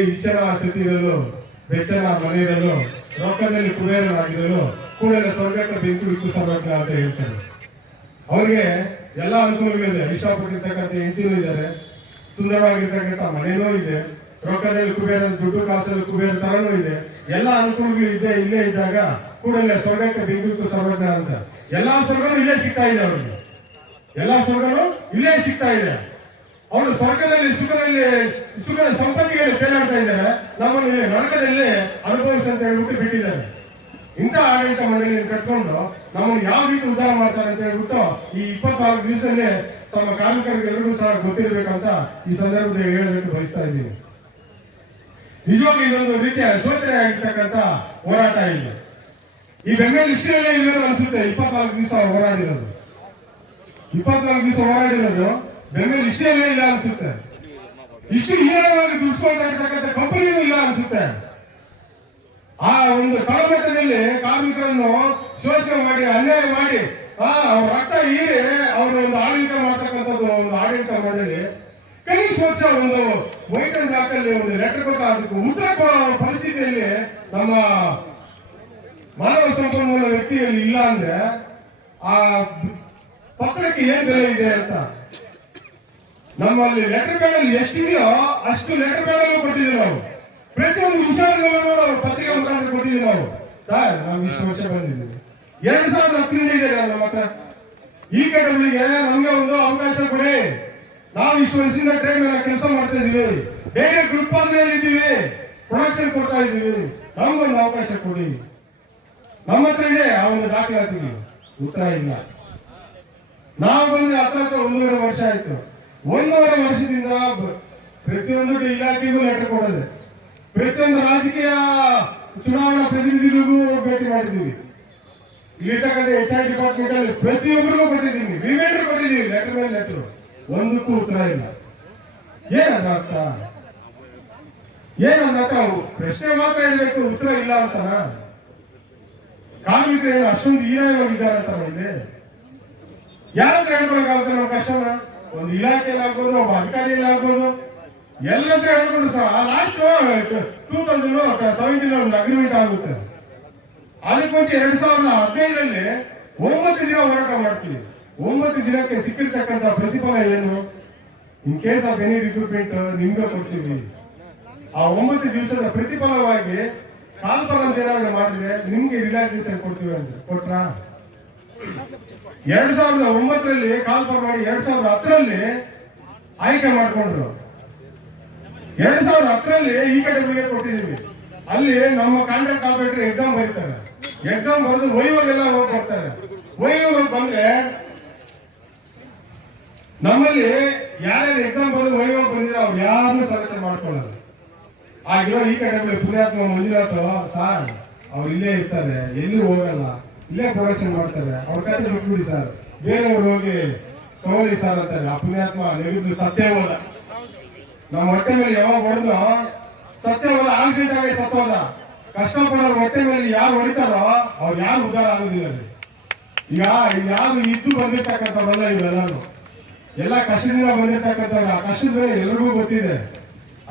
ಇಚ್ಛನ ಸ್ಥಿತಿಗಳು ಬೆಚ್ಚನ ಮನೆಯಲ್ಲೂ ರೊಕ್ಕದಲ್ಲಿ ಕುಬೇರನಾಗಿರಲು ಕೂಡಲೇ ಸ್ವರ್ಗಕ್ಕೆ ಬೆಂಕಿ ಬಿಟ್ಟು ಸರ್ವಜ್ಞ ಅಂತ ಹೇಳ್ತಾರೆ. ಅವ್ರಿಗೆ ಎಲ್ಲಾ ಅನುಕೂಲಗಳಿದೆ, ಇಷ್ಟಪಟ್ಟಿರ್ತಕ್ಕಂಥ ಹೆಂಡತಿನೂ ಇದ್ದಾರೆ, ಸುಂದರವಾಗಿರ್ತಕ್ಕಂಥ ಮನೆಯೂ ಇದೆ, ರೊಕ್ಕದಲ್ಲಿ ಕುಬೇರ, ದುಡ್ಡು ಕಾಸಲ್ಲಿ ಕುಬೇರ ತರನೂ ಇದೆ, ಎಲ್ಲಾ ಅನುಕೂಲಗಳು ಇಲ್ಲೇ ಇದ್ದಾಗ ಕೂಡಲೇ ಸ್ವರ್ಗಕ್ಕೆ ಬೆಂಕಿ ಬಿಟ್ಟು ಸರ್ವಜ್ಞ ಅಂತ ಎಲ್ಲಾ ಸ್ವರ್ಗನೂ ಇಲ್ಲೇ ಸಿಗ್ತಾ ಇದೆ. ಅವ್ರಿಗೆ ಎಲ್ಲಾ ಸ್ವರ್ಗನೂ ಇಲ್ಲೇ ಸಿಗ್ತಾ ಇದೆ. ಅವರು ಸ್ವರ್ಗದಲ್ಲಿ ಸುಖದ ಸಂಪತ್ತಿಗೆ ತೇಲಾಡ್ತಾ ಇದ್ದಾರೆ, ನಮ್ಮನ್ನು ನರಕದಲ್ಲಿ ಅನುಭವಿಸ ಅಂತ ಹೇಳ್ಬಿಟ್ಟು ಬಿಟ್ಟಿದ್ದಾರೆ. ಇಂಥ ಆಡಳಿತ ಮಂಡಳಿಯನ್ನು ಕಟ್ಕೊಂಡು ನಮ್ಮನ್ನು ಯಾವ ರೀತಿ ಉದ್ಧಾರ ಮಾಡ್ತಾರೆ ಅಂತ ಹೇಳ್ಬಿಟ್ಟು ಈ 24 ದಿವಸದಲ್ಲೇ ತಮ್ಮ ಕಾರ್ಮಿಕರಿಗೆ ಎಲ್ಲರಿಗೂ ಸಹ ಗೊತ್ತಿರಬೇಕಂತ ಈ ಸಂದರ್ಭದಲ್ಲಿ ಹೇಳಬೇಕು ಬಯಸ್ತಾ ಇದ್ದೀನಿ. ನಿಜವಾಗಿ ಇದೊಂದು ರೀತಿಯ ಶೋಚನೆ ಆಗಿರ್ತಕ್ಕಂಥ ಹೋರಾಟ ಇಲ್ಲ. ಈ ಬೆಂಗಳೂರು ಇಷ್ಟೇ ಇಲ್ಲ ಅನ್ಸುತ್ತೆ. 24 ದಿವಸ ಹೋರಾಡಿರೋದು 24 ದಿವಸ ಹೋರಾಡಿರೋದು ಬೆಂಗಳೂರು ಇಷ್ಟೇ ಇಲ್ಲ ಅನ್ಸುತ್ತೆ. ಇಷ್ಟು ಹೀನವಾಗಿ ದುಡ್ಸ್ಕೊಳ್ತಾ ಇರ್ತಕ್ಕಂಥ ಕಂಪನಿನೂ ಇಲ್ಲ ಅನ್ಸುತ್ತೆ. ಆ ಒಂದು ತಳಮಟ್ಟದಲ್ಲಿ ಕಾರ್ಮಿಕರನ್ನು ಶೋಷಣೆ ಮಾಡಿ, ಅನ್ಯಾಯ ಮಾಡಿ, ಅವ್ರ ರಕ್ತ ಹೀರಿ ಅವರು ಒಂದು ಆಡಳಿತ ಮಾಡ್ತಕ್ಕಂಥದ್ದು ಒಂದು ಆಡಳಿತ ಮಂಡಳಿ ಕನಿಷ್ಠ ಪಕ್ಷ ಒಂದು ವೈಟ್ ಅಂಡ್ ಬ್ಲಾಕ್ ಅಲ್ಲಿ ಒಂದು ಲೆಟರ್ ಕೊಟ್ಟ ಅದಕ್ಕೆ ಉತ್ತರ ಕೊಡೋ ಪರಿಸ್ಥಿತಿಯಲ್ಲಿ ನಮ್ಮ ಮಾನವ ಸಂಪನ್ಮೂಲ ವ್ಯಕ್ತಿಯಲ್ಲಿ ಇಲ್ಲ ಅಂದ್ರೆ ಆ ಪತ್ರಕ್ಕೆ ಏನ್ ಬೆಲೆ ಇದೆ ಅಂತ. ನಮ್ಮಲ್ಲಿ ಲೆಟರ್ ಬ್ಯಾಗ್ ಎಷ್ಟಿದೆಯೋ ಅಷ್ಟು ಲೆಟರ್ ಬ್ಯಾಗ್ ಕೊಟ್ಟಿದ್ದೀವಿ ನಾವು. ಪ್ರತಿಯೊಂದು ವಿಷಯಗಳನ್ನು ನಾವು ಪತ್ರಿಕೆ ಮುಖಾಂತರ ಕೊಟ್ಟಿದ್ದೀವಿ ನಾವು. ಸರ್, ನಾವು ಇಷ್ಟು ವರ್ಷ ಬಂದಿದ್ದೀವಿ. 2010 ಇದೆ ನಮ್ಮ ಹತ್ರ. ಈ ಕಡೆಗಳಿಗೆ ನಮ್ಗೆ ಒಂದು ಅವಕಾಶ ಕೊಡಿ. ನಾವು ಇಷ್ಟು ವರ್ಷದಿಂದ ಟ್ರೈನ್ ಮೇಲೆ ಕೆಲಸ ಮಾಡ್ತಾ ಇದೀವಿ, ಡೈರೆಕ್ಟ್ ಉತ್ಪಾದನೆಯಲ್ಲಿ ಇದ್ದೀವಿ, ಪ್ರೊಡಕ್ಷನ್ ಕೊಡ್ತಾ ಇದ್ದೀವಿ, ನಮ್ಗೊಂದು ಅವಕಾಶ ಕೊಡಿ. ನಮ್ಮ ಹತ್ರ ಇದೆ ಆ ಒಂದು ದಾಖಲಾತಿಗೆ. ಉತ್ತರ ಇಲ್ಲ. ನಾವು ಬಂದು ಹತ್ರ 1.5 ವರ್ಷ ಆಯ್ತು. 1.5 ವರ್ಷದಿಂದ ಪ್ರತಿಯೊಂದು ಇಲಾಖೆಗೂ ಲೆಟರ್ ಕೊಡೋದೆ, ಪ್ರತಿಯೊಂದು ರಾಜಕೀಯ ಚುನಾವಣಾ ಪ್ರತಿನಿಧಿಗಳಿಗೂ ಭೇಟಿ ಮಾಡಿದ್ದೀವಿ. ಇಲ್ಲಿರ್ತಕ್ಕಂಥ HR ಡಿಪಾರ್ಟ್ಮೆಂಟ್ ಅಲ್ಲಿ ಪ್ರತಿಯೊಬ್ಬರಿಗೂ ಕೊಟ್ಟಿದ್ದೀವಿ, ರಿಮೈಂಡರ್ ಕೊಟ್ಟಿದ್ದೀವಿ, ಲೆಟರ್ ಮೇಲೆ ಲೆಟರ್. ಒಂದಕ್ಕೂ ಉತ್ತರ ಇಲ್ಲ. ಏನಂದ್ರ ಅರ್ಥ? ಪ್ರಶ್ನೆ ಮಾತ್ರ ಇರಬೇಕು, ಉತ್ತರ ಇಲ್ಲ ಅಂತನ? ಕಾರ್ಮಿಕರು ಏನು ಅಷ್ಟೊಂದು ಹೀನಾಯವಾಗಿದ್ದಾರೆ ಅಂತ ಇಲ್ಲಿ ಯಾರತ್ರ ಹೇಳ್ಕೊಳಕಾಗುತ್ತೆ ನಮ್ಮ ಕಷ್ಟನ? ಒಂದು ಇಲಾಖೆಯಲ್ಲಿ ಆಗ್ಬೋದು, ಒಬ್ಬ ಅಧಿಕಾರಿಯಲ್ಲಿ ಆಗ್ಬೋದು, ಎಲ್ಲತ್ರ ಹೇಳ್ಕೊಂಡು ಸಹ ಲಾಸ್ಟ್ 2017 ಒಂದು ಅಗ್ರಿಮೆಂಟ್ ಆಗುತ್ತೆ. ಅದಕ್ಕೆ ಮುಂಚೆ 2015ರಲ್ಲಿ 9 ದಿನ ಹೋರಾಟ ಮಾಡ್ತೀವಿ. 9 ದಿನಕ್ಕೆ ಸಿಕ್ಕಿರ್ತಕ್ಕಂಥ ಪ್ರತಿಫಲ ಏನು? In case of any recruitment ನಿಮ್ಗೆ ಕೊಡ್ತೀವಿ. ಆ 9 ದಿವಸದ ಪ್ರತಿಫಲವಾಗಿ ಕಾಲ್ಪರ್ ಅಂತ ಏನಾದ್ರು ಮಾಡಿದ್ರೆ ನಿಮ್ಗೆ ರಿಲ್ಯಾಕ್ಸೇಷನ್ ಕೊಡ್ತೀವಿ ಅಂತ ಕೊಟ್ರ? 2009ರಲ್ಲಿ ಕಾಲ್ಪರ್ ಮಾಡಿ 2010ರಲ್ಲಿ ಆಯ್ಕೆ ಮಾಡ್ಕೊಂಡ್ರು. 2010ರಲ್ಲಿ ಈ ಕಡೆಗಳಿಗೆ ಕೊಟ್ಟಿದ್ದೀವಿ. ಅಲ್ಲಿ ನಮ್ಮ ಕಾಂಟ್ರಾಕ್ಟ್ ಆಪರೇಟರ್ ಎಕ್ಸಾಮ್ ಬರೀತಾರೆ. ಎಕ್ಸಾಮ್ ಬರೆದು ವೈವಾಗೆಲ್ಲ ಹೋಗಿ ಬರ್ತಾರೆ. ವೈವಾಗ ಬಂದ್ರೆ ನಮ್ಮಲ್ಲಿ ಯಾರ್ಯಾರು ಎಕ್ಸಾಮ್ ಬರೆದು ವೈವಾಗ ಬಂದಿದ್ರೆ ಅವ್ರು ಯಾರನ್ನೂ ಸೆಲೆಕ್ಷನ್ ಮಾಡ್ಕೊಳ್ಳೋದು. ಆಗಿರೋ ಈ ಕಡೆ ಪುಣ್ಯಾತ್ಮ ಮಂಜುನಾಥ್ ಸಾರ್ ಅವ್ರು ಇಲ್ಲೇ ಇರ್ತಾರೆ, ಎಲ್ಲಿ ಹೋಗಲ್ಲ, ಇಲ್ಲೇ ಪ್ರೊಡಕ್ಷನ್ ಮಾಡ್ತಾರೆ, ಅವ್ರ ಕತೆ ಬಿಟ್ಬಿಡಿ ಸರ್, ಬೇರೆಯವ್ರು ಹೋಗಿ ತಗೊಳ್ಳಿ ಸರ್ ಅಂತಾರೆ. ಆ ಪುಣ್ಯಾತ್ಮ ನೆಗೆದು ಸತ್ಯ ಹೋದ. ನಮ್ಮ ಹೊಟ್ಟೆ ಮೇಲೆ ಯಾವಾಗ ಹೊಡೆದು ಸತ್ಯ ಹೋದ, ಆಕ್ಸಿಡೆಂಟ್ ಆಗಿ ಸತ್ತೋದ. ಕಷ್ಟಪಡೋರು ಹೊಟ್ಟೆ ಮೇಲೆ ಯಾರು ಹೊಡಿತಾರೋ ಅವ್ರು ಯಾರು ಉದ್ಧಾರ ಆಗೋದಿಲ್ಲ. ಈಗ ಯಾರು ಇದ್ದು ಬಂದಿರ್ತಕ್ಕಂಥವ್ರಲ್ಲ ಇವೆಲ್ಲರೂ, ಎಲ್ಲ ಕಷ್ಟದಿಂದ ಬಂದಿರ್ತಕ್ಕಂಥವ್ರು. ಆ ಕಷ್ಟದ ಮೇಲೆ ಎಲ್ರಿಗೂ ಗೊತ್ತಿದೆ.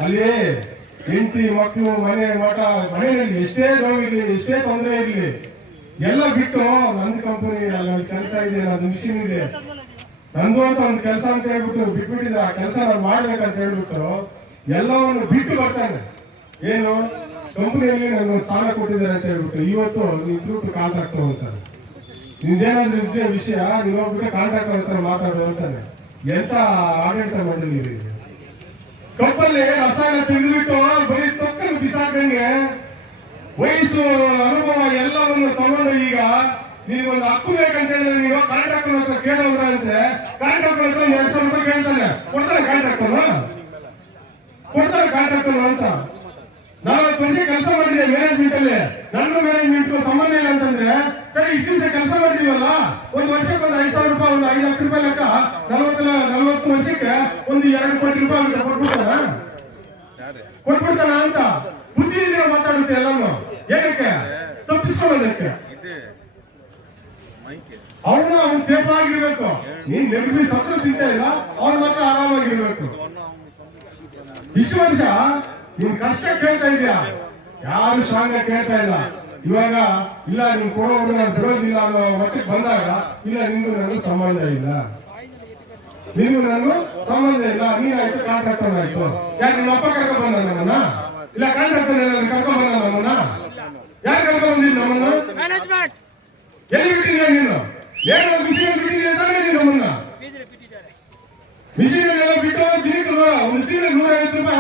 ಅಲ್ಲಿ ಹೆಂಡತಿ ಮಕ್ಕಳು ಮನೆ ಮಠ ಮನೆಯಲ್ಲಿ ಎಷ್ಟೇ ನೋವಿರ್ಲಿ, ಎಷ್ಟೇ ತೊಂದರೆ ಇರ್ಲಿ, ಎಲ್ಲ ಬಿಟ್ಟು ನಂದು ಕಂಪನಿ, ನನ್ನ ಕೆಲಸ ಇದೆ, ನನ್ನ ಮಿಷಿನ್ ಇದೆ, ನಂದು ಅಂತ ಒಂದು ಕೆಲಸ ಅಂತ ಹೇಳ್ಬಿಟ್ಟು ಬಿಟ್ಬಿಟ್ಟಿದ್ರೆ ಆ ಕೆಲಸ ನಾನು ಮಾಡ್ಬೇಕಂತ ಹೇಳ್ಬಿಟ್ಟು ಎಲ್ಲವನ್ನು ಬಿಟ್ಟು ಬರ್ತಾನೆ. ಏನು ಕಂಪನಿಯಲ್ಲಿ ನನ್ನ ಸ್ಥಾನ ಕೊಟ್ಟಿದ್ದಾರೆ ಅಂತ ಹೇಳ್ಬಿಟ್ಟು ಇವತ್ತು ನೀವು ಕಾಂಟ್ರಾಕ್ಟ್ ಅಂತಾರೆ. ನಿಮ್ದೇನಾದ್ರೂ ಇದ್ದೇ ವಿಷಯ ನೀವು ಹೋಗ್ಬಿಟ್ಟು ಕಾಂಟ್ರಾಕ್ಟ್ ಹತ್ರ ಮಾತಾಡೋದು ಅಂತಾನೆ. ಎಂತ ಆಡಳಿತ ಮಂಡಳಿ ಇದೆ. ಕಪ್ಪಲ್ಲಿ ರಸಾಯನ ತೆಗೆದುಬಿಟ್ಟು ಬರೀ ತೊಕ್ಕನ್ನು ಬಿಸಾಕಂಗೆ ವಯಸ್ಸು ಅನುಭವ ಎಲ್ಲವನ್ನು ತಗೊಂಡು ಈಗ ನಿನಗೊಂದು ಹಕ್ಕು ಬೇಕಂತ ಹೇಳಿದ್ರೆ ನೀವು ಕಾಂಟ್ರಾಕ್ಟರ್ ಹತ್ರ ಕೇಳೋದ್ರ ಅಂದ್ರೆ ಕಾಂಟ್ರಾಕ್ಟರ್ ಹತ್ರ 2,000 ರೂಪಾಯಿ ಕೇಳ್ತಾನೆ. ಕೊಡ್ತಾರೆ ಕಾಂಟ್ರಾಕ್ಟರ್ ಅಂತ. 40 ವರ್ಷ ಕೆಲಸ ಮಾಡಿದೆ ಮ್ಯಾನೇಜ್ಮೆಂಟ್ ಅಲ್ಲಿ, ನನ್ನ ಮ್ಯಾನೇಜ್ಮೆಂಟ್ ಸಂಬಂಧ ಇಲ್ಲ ಅಂತಂದ್ರೆ ಸರಿ, ಇಷ್ಟು ದಿವಸ ಕೆಲಸ ಮಾಡಿದೀವಲ್ಲ, ಒಂದು ವರ್ಷಕ್ಕೆ ಒಂದು 5,000 ರೂಪಾಯಿ, ಒಂದು 5 ಲಕ್ಷ ರೂಪಾಯಿ ಲೆಕ್ಕ 40 ವರ್ಷಕ್ಕೆ ಒಂದು 2 ಕೋಟಿ ರೂಪಾಯಿ ಕೊಟ್ಬಿಡ್ತಾನ ಅಂತ ಬುದ್ಧಿಯಿಂದ ಮಾತಾಡುತ್ತೆ ಎಲ್ಲಾನು. ಏನಕ್ಕೆ? ತಪ್ಪಿಸ್ಕೊಳ್ಳೋದಕ್ಕೆ. ಅವ್ನು ಸೇಫ್ ಆಗಿರ್ಬೇಕು. ನೀನ್ ನೆಗಡಿ ಸತ್ರ ಚಿಂತೆ ಇಲ್ಲ, ಅವ್ನ ಮಾತ್ರ ಆರಾಮಾಗಿರ್ಬೇಕು. ಇಷ್ಟು ವರ್ಷ ನೀನ್ ಕಷ್ಟ ಕೇಳ್ತಾ ಇದೀಯಾ, ಯಾರು ಸ್ಟ್ರಾಂಗ್ ಕೇಳ್ತಾ ಇಲ್ಲ. ಇವಾಗ ಇಲ್ಲ ನೀನ್ ಕೊಡೋದು ನಾನು ಬಿಡೋದಿಲ್ಲ ಅನ್ನೋ ಮಟ್ಟಕ್ಕೆ ಬಂದಾಗ ಇಲ್ಲ ನಿಮ್ಗೂ ನನಗೂ ಸಂಬಂಧ ಇಲ್ಲ, ನಿಮ್ಗೂ ನನಗೂ ಸಂಬಂಧ ಇಲ್ಲ, ನೀನಾಯ್ತು ಕಾಂಟ್ರಾಕ್ಟರ್ ಆಯ್ತು. ಯಾಕೆ ನಿಮ್ಮ ಅಪ್ಪ ಕರ್ಕೊಂಡ್ ಬಂದ ನಮ್ಮನ್ನ? ಇಲ್ಲ ಕಾಂಟ್ರಾಕ್ಟರ್ ಕರ್ಕೊಂಡ್ ಬಂದ ನಮ್ಮನ್ನ? ಯಾರು ಕರ್ಕೊಂಡ್ ಬಂದಿದ್ದು ನಮ್ಮನ್ನ? ಎಲ್ಲಿ ಬಿಟ್ಟಿದ್ಯಾ ನೀನು? ಏನೋ ಮಿಷಿನ್ ಬಿಟ್ಟಿದ್ಯಾ ಅಂತಾನೆ ನೀನು ನಮ್ಮನ್ನ? ಮಿಷಿನ್ ಎಲ್ಲ ಬಿಟ್ಟು ಒಂದು ತಿಂಗಳು 150 ರೂಪಾಯಿ